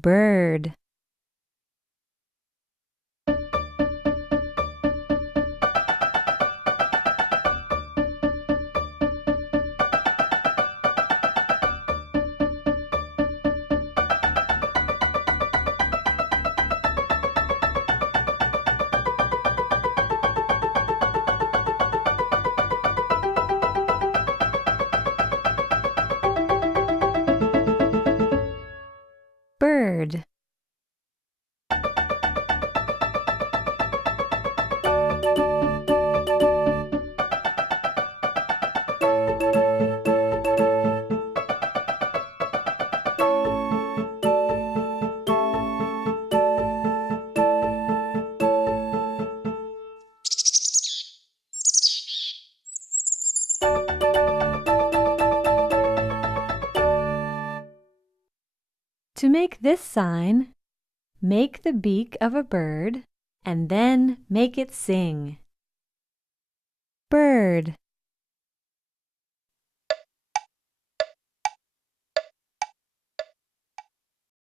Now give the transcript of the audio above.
bird. Bird. To make this sign, make the beak of a bird and then make it sing. Bird.